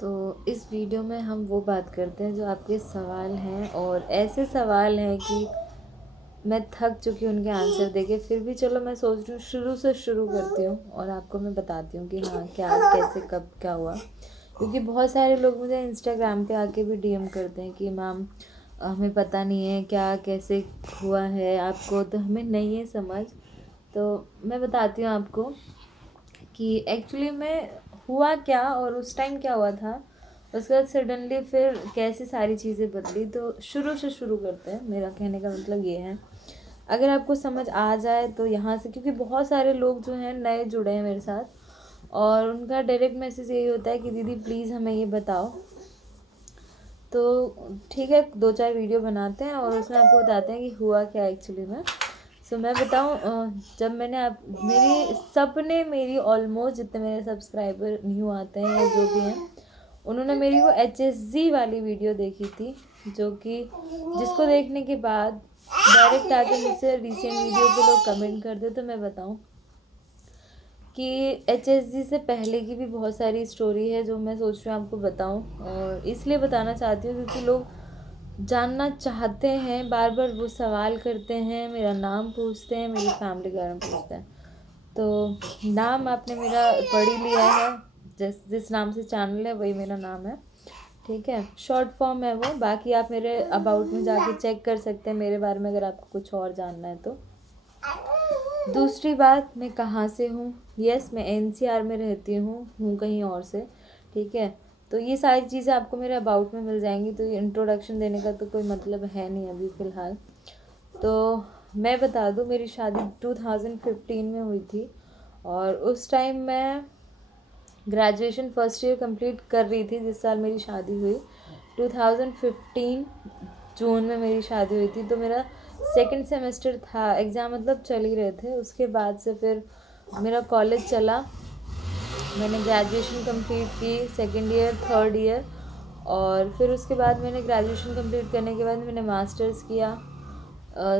तो इस वीडियो में हम वो बात करते हैं जो आपके सवाल हैं, और ऐसे सवाल हैं कि मैं थक चुकी हूँ उनके आंसर देके। फिर भी चलो मैं सोच रही हूँ शुरू से शुरू करती हूँ और आपको मैं बताती हूँ कि हाँ क्या कैसे कब क्या हुआ। क्योंकि बहुत सारे लोग मुझे इंस्टाग्राम पे आके भी डीएम करते हैं कि मैम हमें पता नहीं है क्या कैसे हुआ है आपको, तो हमें नहीं है समझ। तो मैं बताती हूँ आपको कि एक्चुअली में हुआ क्या और उस टाइम क्या हुआ था, उसके बाद सडनली फिर कैसे सारी चीज़ें बदली। तो शुरू से शुरू करते हैं। मेरा कहने का मतलब ये है, अगर आपको समझ आ जाए तो यहाँ से, क्योंकि बहुत सारे लोग जो हैं नए जुड़े हैं मेरे साथ, और उनका डायरेक्ट मैसेज यही होता है कि दीदी प्लीज़ हमें ये बताओ। तो ठीक है, 2-4 वीडियो बनाते हैं और उसमें आपको बताते हैं कि हुआ क्या एक्चुअली में। सो मैं बताऊँ, जब मैंने मेरी ऑलमोस्ट जितने मेरे सब्सक्राइबर न्यू आते हैं या जो भी हैं, उन्होंने मेरी वो HSG वाली वीडियो देखी थी, जो कि जिसको देखने के बाद डायरेक्ट आके मुझसे रिसेंट वीडियो पे लोग कमेंट कर दे। तो मैं बताऊँ कि HSG से पहले की भी बहुत सारी स्टोरी है जो मैं सोच रही हूँ आपको बताऊँ, और इसलिए बताना चाहती हूँ क्योंकि लोग जानना चाहते हैं, बार बार वो सवाल करते हैं, मेरा नाम पूछते हैं, मेरी फैमिली के बारे में पूछते हैं। तो नाम आपने मेरा पढ़ ही लिया है, जिस नाम से चैनल है वही मेरा नाम है, ठीक है। शॉर्ट फॉर्म है वो, बाकी आप मेरे अबाउट में जाके चेक कर सकते हैं मेरे बारे में अगर आपको कुछ और जानना है तो। दूसरी बात, मैं कहाँ से हूँ। यस, मैं NCR में रहती हूँ कहीं और से, ठीक है। तो ये सारी चीज़ें आपको मेरे अबाउट में मिल जाएंगी, तो ये इंट्रोडक्शन देने का तो कोई मतलब है नहीं अभी फ़िलहाल। तो मैं बता दूँ, मेरी शादी 2015 में हुई थी, और उस टाइम मैं ग्रेजुएशन फर्स्ट ईयर कंप्लीट कर रही थी जिस साल मेरी शादी हुई। 2015 जून में मेरी शादी हुई थी। तो मेरा सेकंड सेमेस्टर था, एग्ज़ाम मतलब चल ही रहे थे। उसके बाद से फिर मेरा कॉलेज चला, मैंने ग्रेजुएशन कंप्लीट की, सेकंड ईयर थर्ड ईयर, और फिर उसके बाद मैंने ग्रेजुएशन कंप्लीट करने के बाद मैंने मास्टर्स किया।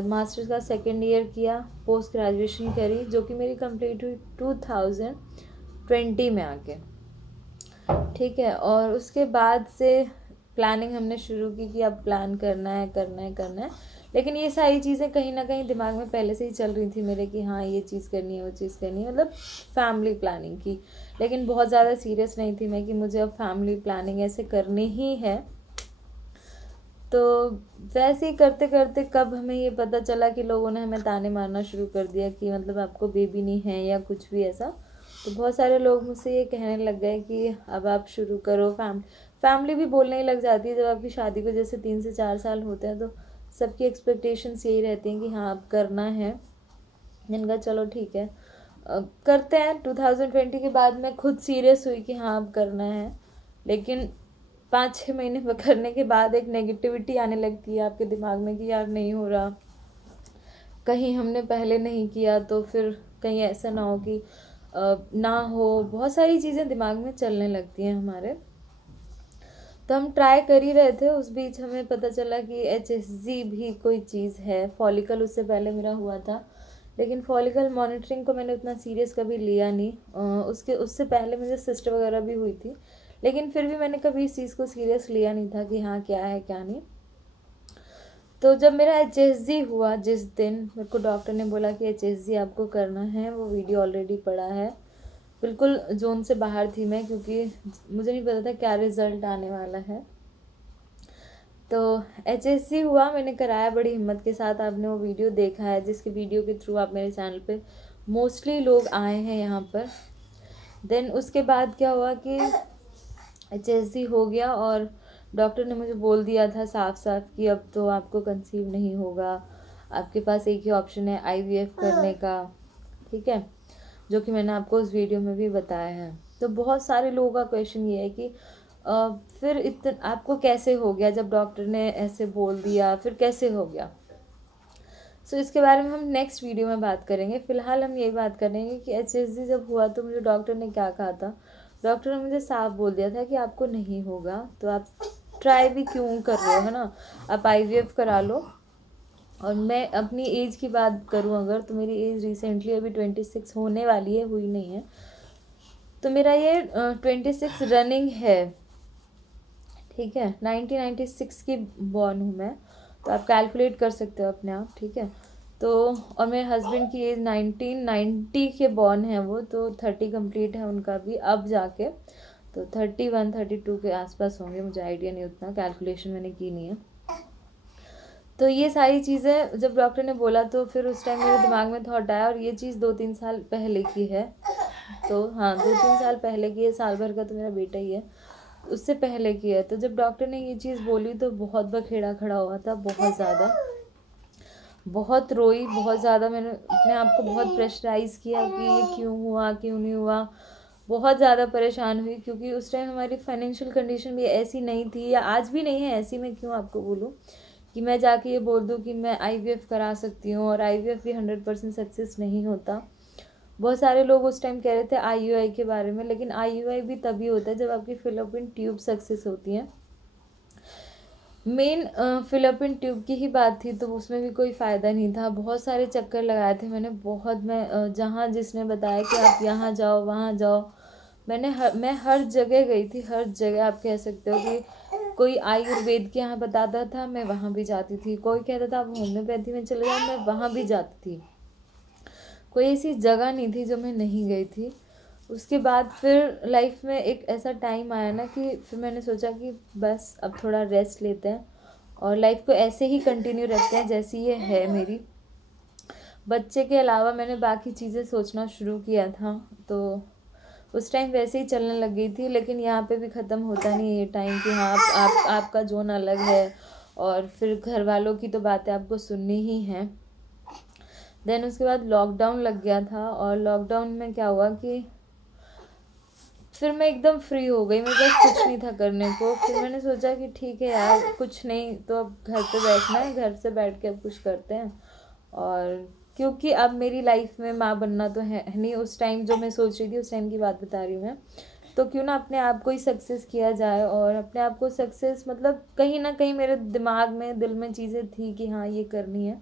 मास्टर्स का सेकंड ईयर किया, पोस्ट ग्रेजुएशन करी जो कि मेरी कंप्लीट हुई 2020 में आके, ठीक है। और उसके बाद से प्लानिंग हमने शुरू की कि अब प्लान करना है करना है करना है। लेकिन ये सारी चीज़ें कहीं ना कहीं दिमाग में पहले से ही चल रही थी मेरे कि हाँ ये चीज़ करनी है वो चीज़ करनी है, मतलब फैमिली प्लानिंग की। लेकिन बहुत ज़्यादा सीरियस नहीं थी मैं कि मुझे अब फैमिली प्लानिंग ऐसे करनी ही है। तो वैसे ही करते करते कब हमें ये पता चला कि लोगों ने हमें ताने मारना शुरू कर दिया कि मतलब आपको बेबी नहीं है या कुछ भी ऐसा। तो बहुत सारे लोग मुझसे ये कहने लग गए कि अब आप शुरू करो। फैमिली भी बोलने ही लग जाती है जब आपकी शादी को जैसे 3 से 4 साल होते हैं, तो सबकी एक्सपेक्टेशंस यही रहती हैं कि हाँ अब करना है। जिनका चलो ठीक है, करते हैं। 2020 के बाद मैं खुद सीरियस हुई कि हाँ अब करना है। लेकिन 5-6 महीने करने के बाद एक नेगेटिविटी आने लगती है आपके दिमाग में कि यार नहीं हो रहा, कहीं हमने पहले नहीं किया तो फिर कहीं ऐसा ना हो कि ना हो। बहुत सारी चीज़ें दिमाग में चलने लगती हैं हमारे। तो हम ट्राई कर ही रहे थे, उस बीच हमें पता चला कि HSG भी कोई चीज़ है। फॉलिकल उससे पहले मेरा हुआ था, लेकिन फॉलिकल मॉनिटरिंग को मैंने उतना सीरियस कभी लिया नहीं। उससे पहले मुझे सिस्ट वगैरह भी हुई थी, लेकिन फिर भी मैंने कभी इस चीज़ को सीरियस लिया नहीं था कि हाँ क्या है क्या नहीं। तो जब मेरा HSG हुआ, जिस दिन मेरे को डॉक्टर ने बोला कि HSG आपको करना है, वो वीडियो ऑलरेडी पड़ा है। बिल्कुल जोन से बाहर थी मैं, क्योंकि मुझे नहीं पता था क्या रिज़ल्ट आने वाला है। तो HSG हुआ, मैंने कराया बड़ी हिम्मत के साथ। आपने वो वीडियो देखा है जिसके वीडियो के थ्रू आप मेरे चैनल पे मोस्टली लोग आए हैं यहाँ पर। देन उसके बाद क्या हुआ कि HSG हो गया, और डॉक्टर ने मुझे बोल दिया था साफ साफ कि अब तो आपको कंसीव नहीं होगा, आपके पास एक ही ऑप्शन है IVF करने का, ठीक है, जो कि मैंने आपको उस वीडियो में भी बताया है। तो बहुत सारे लोगों का क्वेश्चन ये है कि फिर इतना आपको कैसे हो गया, जब डॉक्टर ने ऐसे बोल दिया फिर कैसे हो गया। सो इसके बारे में हम नेक्स्ट वीडियो में बात करेंगे। फ़िलहाल हम यही बात करेंगे कि HSG जब हुआ तो मुझे डॉक्टर ने क्या कहा था। डॉक्टर ने मुझे साफ बोल दिया था कि आपको नहीं होगा, तो आप ट्राई भी क्यों कर रहे हो, है ना, आप IVF करा लो। और मैं अपनी एज की बात करूं अगर, तो मेरी एज रिसेंटली अभी 26 होने वाली है, हुई नहीं है। तो मेरा ये 26 रनिंग है। ठीक है। 1996 की बॉर्न हूँ मैं, तो आप कैलकुलेट कर सकते हो अपने आप, ठीक है। तो और मेरे हस्बैंड की एज 1990 के बॉर्न है वो, तो 30 कंप्लीट है उनका भी अब जाके, तो 31 32 के आसपास होंगे, मुझे आइडिया नहीं, उतना कैलकुलेशन मैंने की नहीं है। तो ये सारी चीज़ें जब डॉक्टर ने बोला तो फिर उस टाइम मेरे दिमाग में थॉट आया, और ये चीज़ 2-3 साल पहले की है, तो हाँ 2-3 साल पहले की है, साल भर का तो मेरा बेटा ही है, उससे पहले की है। तो जब डॉक्टर ने ये चीज़ बोली तो बहुत बखेड़ा खड़ा हुआ था, बहुत ज़्यादा, बहुत रोई, बहुत ज़्यादा। मैंने अपने आप को बहुत प्रेशराइज़ किया कि ये क्यों हुआ, क्यों नहीं हुआ, बहुत ज़्यादा परेशान हुई, क्योंकि उस टाइम हमारी फाइनेंशियल कंडीशन भी ऐसी नहीं थी, या आज भी नहीं है ऐसी। मैं क्यों आपको बोलूँ कि मैं जाके ये बोल दूँ कि मैं IVF करा सकती हूँ, और IVF भी 100% सक्सेस नहीं होता। बहुत सारे लोग उस टाइम कह रहे थे IUI के बारे में, लेकिन IUI भी तभी होता है जब आपकी फिलिपिन ट्यूब सक्सेस होती है। मेन फिलिपिन ट्यूब की ही बात थी, तो उसमें भी कोई फ़ायदा नहीं था। बहुत सारे चक्कर लगाए थे मैंने, बहुत, मैं जहाँ जिसने बताया कि आप यहाँ जाओ वहाँ जाओ, मैं हर जगह गई थी, हर जगह आप कह सकते हो कि कोई आयुर्वेद के यहाँ बताता था, मैं वहाँ भी जाती थी, कोई कहता था आप होम्योपैथी में चले जाओ, मैं वहाँ भी जाती थी। कोई ऐसी जगह नहीं थी जो मैं नहीं गई थी। उसके बाद फिर लाइफ में एक ऐसा टाइम आया ना कि फिर मैंने सोचा कि बस अब थोड़ा रेस्ट लेते हैं और लाइफ को ऐसे ही कंटिन्यू रखते हैं जैसी ये है मेरी। बच्चे के अलावा मैंने बाकी चीज़ें सोचना शुरू किया था, तो उस टाइम वैसे ही चलने लग गई थी। लेकिन यहाँ पे भी ख़त्म होता नहीं ये टाइम कि हाँ आपका जोन अलग है, और फिर घर वालों की तो बातें आपको सुननी ही हैं। देन उसके बाद लॉकडाउन लग गया था, और लॉकडाउन में क्या हुआ कि फिर मैं एकदम फ्री हो गई, मेरे पास कुछ नहीं था करने को। फिर मैंने सोचा कि ठीक है यार, कुछ नहीं तो अब घर पे बैठना है, घर से बैठ के अब कुछ करते हैं। और क्योंकि अब मेरी लाइफ में माँ बनना तो है नहीं, उस टाइम जो मैं सोच रही थी उस टाइम की बात बता रही हूँ मैं, तो क्यों ना अपने आप को ही सक्सेस किया जाए। और अपने आप को सक्सेस मतलब कहीं ना कहीं मेरे दिमाग में, दिल में चीज़ें थी कि हाँ ये करनी है।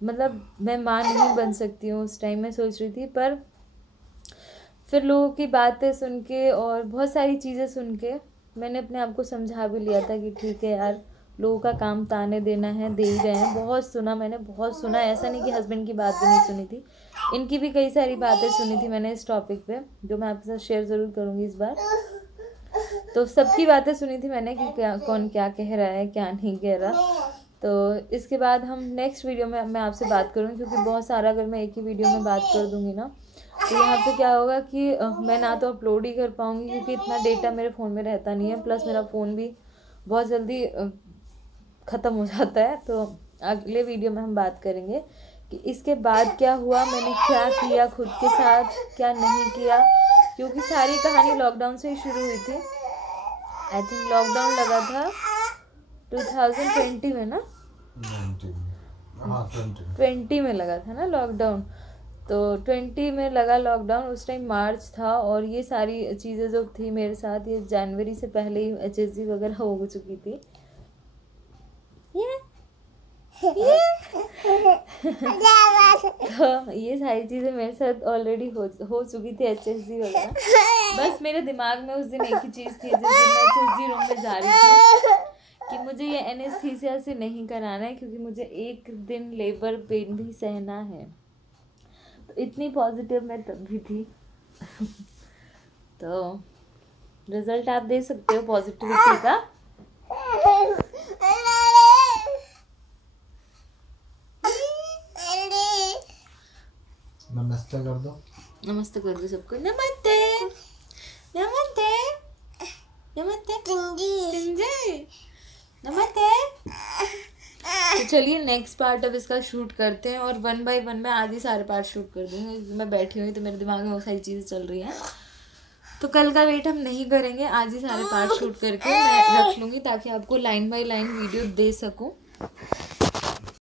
मतलब मैं माँ नहीं बन सकती हूँ, उस टाइम मैं सोच रही थी। पर फिर लोगों की बातें सुन के और बहुत सारी चीज़ें सुन के मैंने अपने आप को समझा भी लिया था कि ठीक है यार, लोगों का काम ताने देना है, दे ही रहे हैं। बहुत सुना मैंने, बहुत सुना, ऐसा नहीं कि हस्बैंड की बात भी नहीं सुनी थी, इनकी भी कई सारी बातें सुनी थी मैंने इस टॉपिक पे, जो मैं आपके साथ शेयर ज़रूर करूँगी इस बार। तो सबकी बातें सुनी थी मैंने कि क्या कौन क्या कह रहा है, क्या नहीं कह रहा। तो इसके बाद हम नेक्स्ट वीडियो में मैं आपसे बात करूँगी, क्योंकि बहुत सारा अगर मैं एक ही वीडियो में बात कर दूँगी ना तो यहाँ पे क्या होगा कि मैं ना तो अपलोड ही कर पाऊँगी, क्योंकि इतना डेटा मेरे फ़ोन में रहता नहीं है, प्लस मेरा फ़ोन भी बहुत जल्दी ख़त्म हो जाता है। तो अगले वीडियो में हम बात करेंगे कि इसके बाद क्या हुआ, मैंने क्या किया खुद के साथ, क्या नहीं किया, क्योंकि सारी कहानी लॉकडाउन से ही शुरू हुई थी। आई थिंक लॉकडाउन लगा था 2020 में ना, 20 में लगा था ना लॉकडाउन, तो 20 में लगा लॉकडाउन। उस टाइम मार्च था, और ये सारी चीज़ें जो थी मेरे साथ, ये जनवरी से पहले ही HSG वगैरह हो चुकी थी। तो ये सारी चीज़ें मेरे साथ ऑलरेडी हो चुकी थी, HSG वगैरह। बस मेरे दिमाग में उस दिन एक ही चीज़ थी, जिस दिन मैं HSG रूम में जा रही थी, कि मुझे ये एनेस्थीसिया से नहीं कराना है, क्योंकि मुझे एक दिन लेबर पेन भी सहना है। तो इतनी पॉजिटिव मैं तब भी थी। तो रिजल्ट आप दे सकते हो पॉजिटिविटी का। नमस्ते कर दो, नमस्ते कर दो सबको, नमस्ते नमस्ते नमस्ते नमस्ते। तो चलिए नेक्स्ट पार्ट अब इसका शूट करते हैं, और 1 बाय 1 मैं आज ही सारे पार्ट शूट कर दूँगी। मैं बैठी हुई तो मेरे दिमाग में बहुत सारी चीज़ें चल रही हैं, तो कल का वेट हम नहीं करेंगे, आज ही सारे पार्ट शूट करके मैं रख लूँगी, ताकि आपको लाइन बाय लाइन वीडियो दे सकूँ।